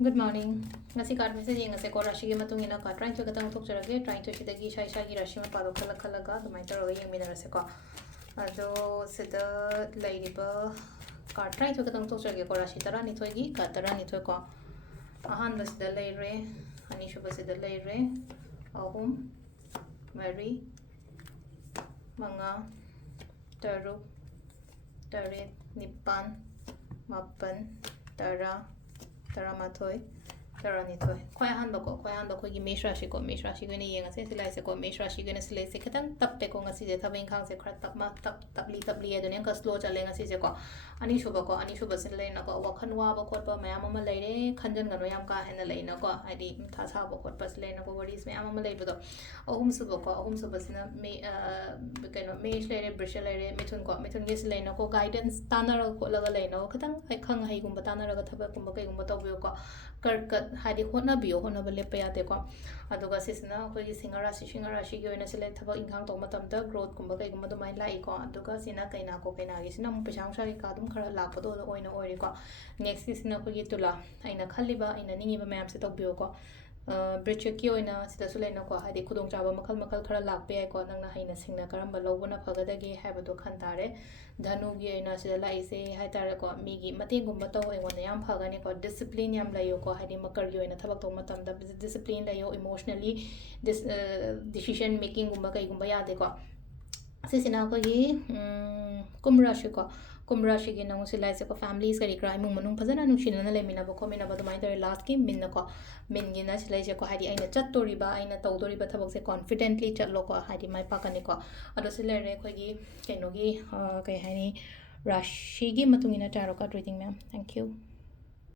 Good morning. Ngasi card message ngase ko rashi ge matung ina ka trying to gatang thok charage trying to shida gi shai shai gi rashi ma pado khala khala ga dumai tar ga yeng mi darase ko ado sida laiba card trying to gatang thok charage ko rashi tara ni thoi gi ka tara ni thoi ko ahan bas da lai re ani shu bas da lai re ahum mari manga taru taret nipan mapan tara Taramathoi, Taranithoi. Quite handle, quite handle, quick Mishrashi go, Mishrashi going to say, Silice go, Mishrashi going to slay second, tap take on a season, having counts a crack tap, tably, the Nanka slow challenge a season. Anishubako, Anishubas in lane, walk and wab, corpa, mamma lady, Kanjan Ganoyamka, and the lane, I did Tashabo, corpus lane, what is my mamma labor. Oh, home subako, home subasina, may Mish lady, Brisha lady, Mitun gis lane, guidance, Tanner, Lano, Katan, I can't hagum, but Tanner, Tabaka, Karkat had the Hona Bio, Hona Lepeateco, Adugasisna, who is Singarashi, you in a select about income tomatum, the growth Kumbaka, my laiko, Adugasina, Kainako, Penagisnam, Pesham Sharikadum, Karalapo, the Oina Orico. Next is Nakuyitula, in a Kaliba, in a Ningiva map set of Bioco. Bridgekio in a Sitasuleno, had the Kudung Java, Makal Karalak, Beako, Nana, Singna Karamba, Loguna Pagadagi, have a do cantare. Dhanugi in a Laise, Hatarako, Migi, Matingumbato, and when the Yam Paganico, discipline Yam Layoko, had him a career in a Tabatomatum, the discipline Layo emotionally, this decision making Gumbaka Gumbayateko. Sisinako, Kumrashiko. Kumrashigi no silaisako families kari crime munung phazana nushina le minabo komina ba dumai tare last ki minnako mingina silaisako hadi aina chattori ba aina tawdori ba thabak se confidently chatlo ko hadi mai pakani ko ado silare khogi kenogi kai hani rashigi matungina taro ka treating ma'am. Thank you.